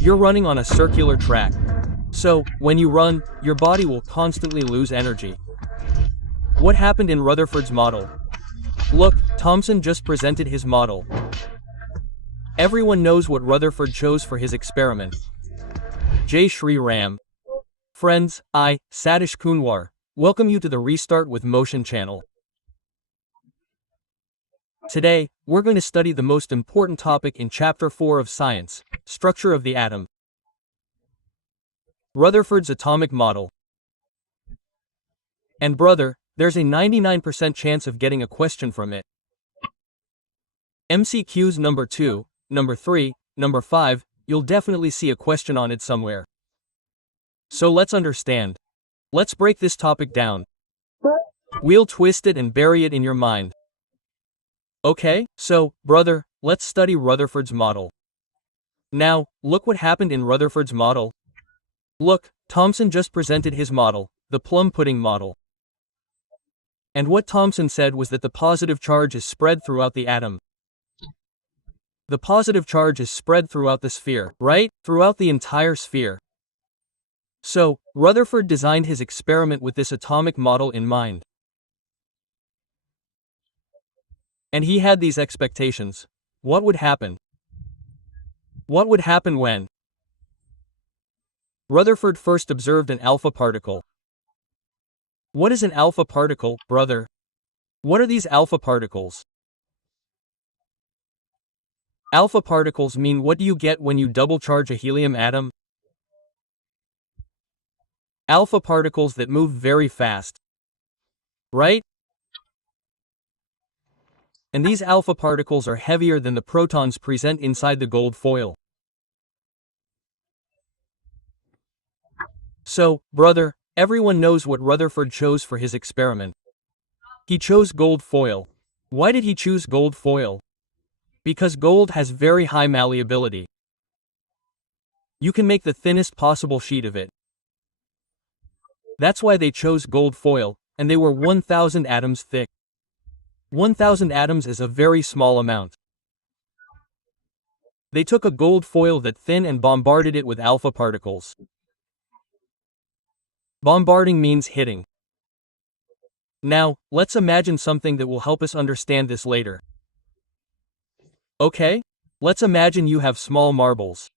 You're running on a circular track. So, when you run, your body will constantly lose energy. What happened in Rutherford's model? Look, Thomson just presented his model. Everyone knows what Rutherford chose for his experiment. Jai Shri Ram. Friends, I, Satish Sir, welcome you to the Restart with Motion channel. Today, we're going to study the most important topic in Chapter 4 of Science, Structure of the Atom. Rutherford's Atomic Model. And brother, there's a 99% chance of getting a question from it. MCQs number 2, number 3, number 5, you'll definitely see a question on it somewhere. So let's understand. Let's break this topic down. We'll twist it and bury it in your mind. Okay, so, brother, let's study Rutherford's model. Now, look what happened in Rutherford's model. Look, Thomson just presented his model, the plum pudding model. And what Thomson said was that the positive charge is spread throughout the atom. The positive charge is spread throughout the sphere, right? Throughout the entire sphere. So, Rutherford designed his experiment with this atomic model in mind. And he had these expectations. What would happen? What would happen when? Rutherford first observed an alpha particle. What is an alpha particle, brother? What are these alpha particles? Alpha particles mean what do you get when you double charge a helium atom? Alpha particles that move very fast. Right? And these alpha particles are heavier than the protons present inside the gold foil. So, brother, everyone knows what Rutherford chose for his experiment. He chose gold foil. Why did he choose gold foil? Because gold has very high malleability. You can make the thinnest possible sheet of it. That's why they chose gold foil, and they were 1,000 atoms thick. 1,000 atoms is a very small amount. They took a gold foil that thin and bombarded it with alpha particles. Bombarding means hitting. Now, let's imagine something that will help us understand this later. Okay? Let's imagine you have small marbles.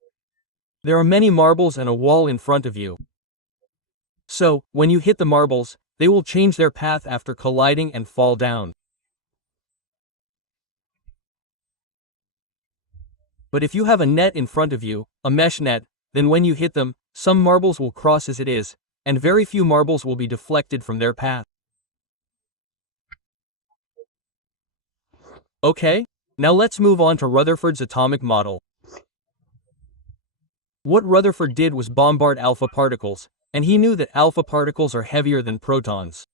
There are many marbles and a wall in front of you. So, when you hit the marbles, they will change their path after colliding and fall down. But if you have a net in front of you, a mesh net, then when you hit them, some marbles will cross as it is, and very few marbles will be deflected from their path. Okay? Now let's move on to Rutherford's atomic model. What Rutherford did was bombard alpha particles, and he knew that alpha particles are heavier than protons.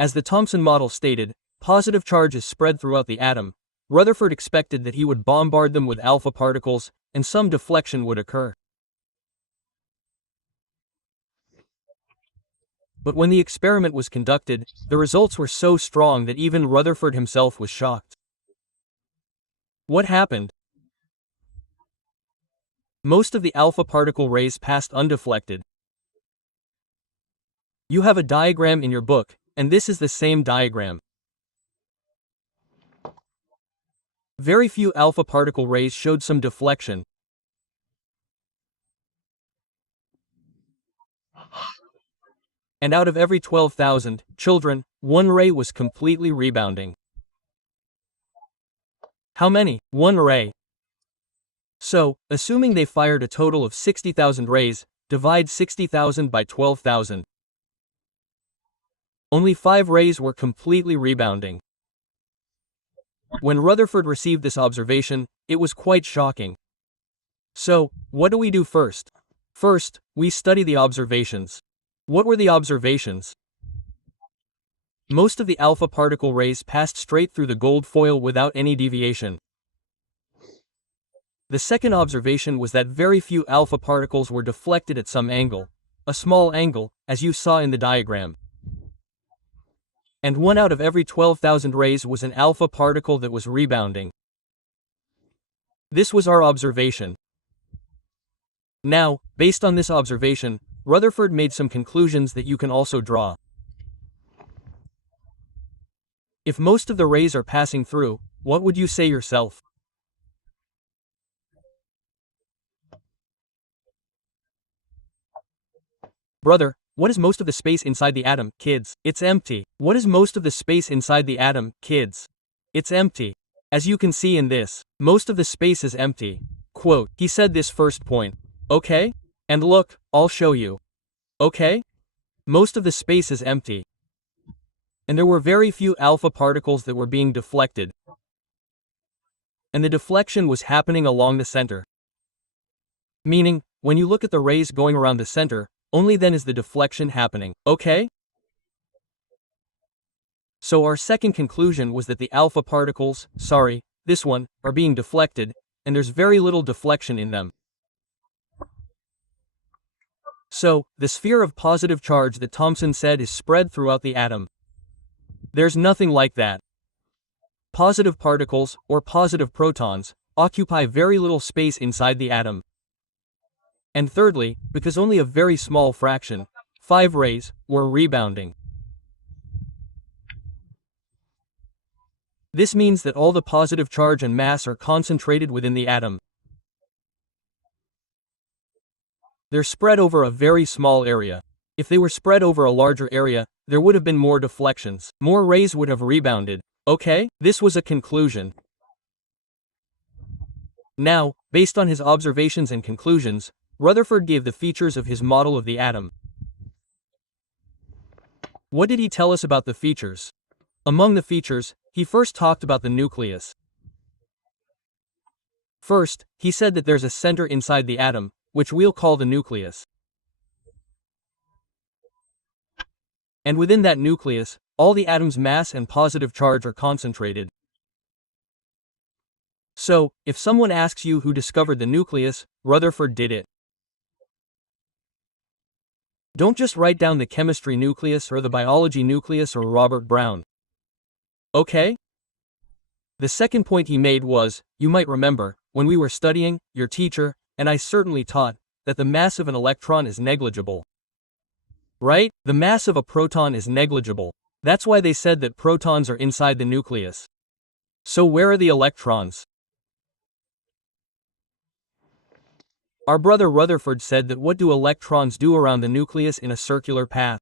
As the Thomson model stated, positive charge is spread throughout the atom. Rutherford expected that he would bombard them with alpha particles, and some deflection would occur. But when the experiment was conducted, the results were so strong that even Rutherford himself was shocked. What happened? Most of the alpha particle rays passed undeflected. You have a diagram in your book, and this is the same diagram. Very few alpha particle rays showed some deflection. And out of every 12,000 children, one ray was completely rebounding. How many? One ray. So, assuming they fired a total of 60,000 rays, divide 60,000 by 12,000. Only 5 rays were completely rebounding. When Rutherford received this observation, it was quite shocking. So, what do we do first? First, we study the observations. What were the observations? Most of the alpha particle rays passed straight through the gold foil without any deviation. The second observation was that very few alpha particles were deflected at some angle, a small angle, as you saw in the diagram. And 1 out of every 12,000 rays was an alpha particle that was rebounding. This was our observation. Now, based on this observation, Rutherford made some conclusions that you can also draw. If most of the rays are passing through, what would you say yourself? Brother, what is most of the space inside the atom, kids? It's empty. What is most of the space inside the atom, kids? It's empty. As you can see in this, most of the space is empty. Quote, he said this first point. Okay? And look, I'll show you. Okay? Most of the space is empty. And there were very few alpha particles that were being deflected. And the deflection was happening along the center. Meaning, when you look at the rays going around the center, only then is the deflection happening. Okay? So our second conclusion was that the alpha particles, this one, are being deflected, and there's very little deflection in them. So, the sphere of positive charge that Thomson said is spread throughout the atom. There's nothing like that. Positive particles, or positive protons, occupy very little space inside the atom. And thirdly, because only a very small fraction, 5 rays, were rebounding. This means that all the positive charge and mass are concentrated within the atom. They're spread over a very small area. If they were spread over a larger area, there would have been more deflections. More rays would have rebounded. Okay? This was a conclusion. Now, based on his observations and conclusions, Rutherford gave the features of his model of the atom. What did he tell us about the features? Among the features, he first talked about the nucleus. First, he said that there's a center inside the atom, which we'll call the nucleus. And within that nucleus, all the atom's mass and positive charge are concentrated. So, if someone asks you who discovered the nucleus, Rutherford did it. Don't just write down the chemistry nucleus or the biology nucleus or Robert Brown. Okay? The second point he made was, you might remember, when we were studying, your teacher, and I certainly taught, that the mass of an electron is negligible. Right? The mass of a proton is negligible. That's why they said that protons are inside the nucleus. So where are the electrons? Our brother Rutherford said that what do electrons do around the nucleus in a circular path?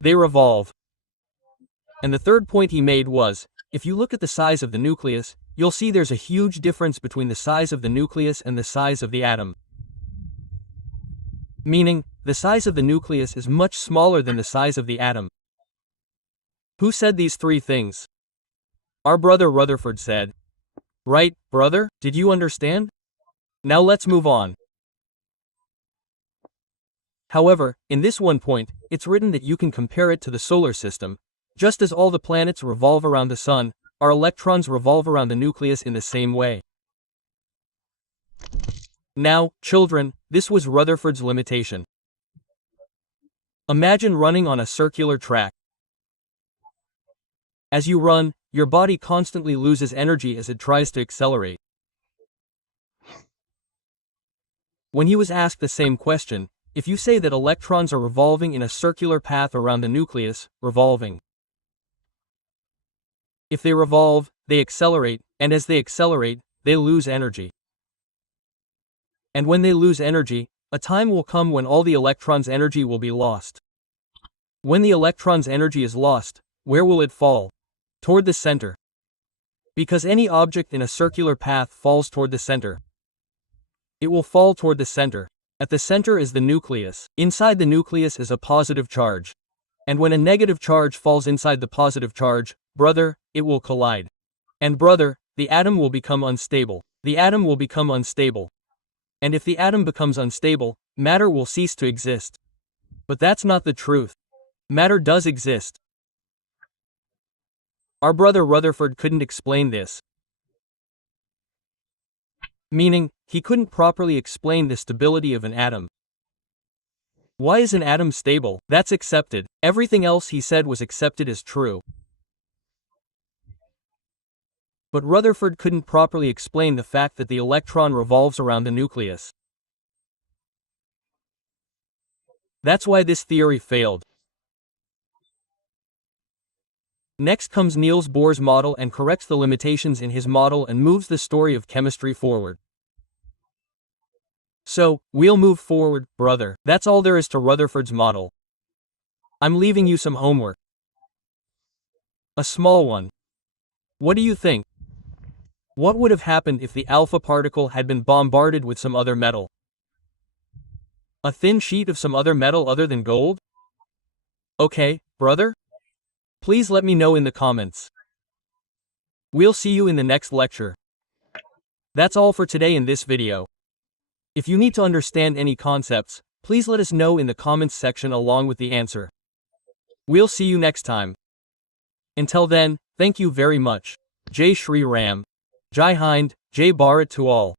They revolve. And the third point he made was, if you look at the size of the nucleus, you'll see there's a huge difference between the size of the nucleus and the size of the atom. Meaning, the size of the nucleus is much smaller than the size of the atom. Who said these three things? Our brother Rutherford said. Right, brother? Did you understand? Now let's move on. However, in this one point, it's written that you can compare it to the solar system. Just as all the planets revolve around the sun, our electrons revolve around the nucleus in the same way. Now, children, this was Rutherford's limitation. Imagine running on a circular track. As you run, your body constantly loses energy as it tries to accelerate. When he was asked the same question, if you say that electrons are revolving in a circular path around the nucleus, revolving. If they revolve, they accelerate, and as they accelerate, they lose energy. And when they lose energy, a time will come when all the electrons' energy will be lost. When the electron's energy is lost, where will it fall? Toward the center. Because any object in a circular path falls toward the center. It will fall toward the center. At the center is the nucleus. Inside the nucleus is a positive charge. And when a negative charge falls inside the positive charge, brother, it will collide. And brother, the atom will become unstable. The atom will become unstable. And if the atom becomes unstable, matter will cease to exist. But that's not the truth. Matter does exist. Our brother Rutherford couldn't explain this. Meaning, he couldn't properly explain the stability of an atom. Why is an atom stable? That's accepted. Everything else he said was accepted as true. But Rutherford couldn't properly explain the fact that the electron revolves around the nucleus. That's why this theory failed. Next comes Niels Bohr's model and corrects the limitations in his model and moves the story of chemistry forward. So, we'll move forward, brother. That's all there is to Rutherford's model. I'm leaving you some homework. A small one. What do you think? What would have happened if the alpha particle had been bombarded with some other metal? A thin sheet of some other metal other than gold? Okay, brother? Please let me know in the comments. We'll see you in the next lecture. That's all for today in this video. If you need to understand any concepts, please let us know in the comments section along with the answer. We'll see you next time. Until then, thank you very much. Jai Shri Ram. Jai Hind, Jai Bharat to all.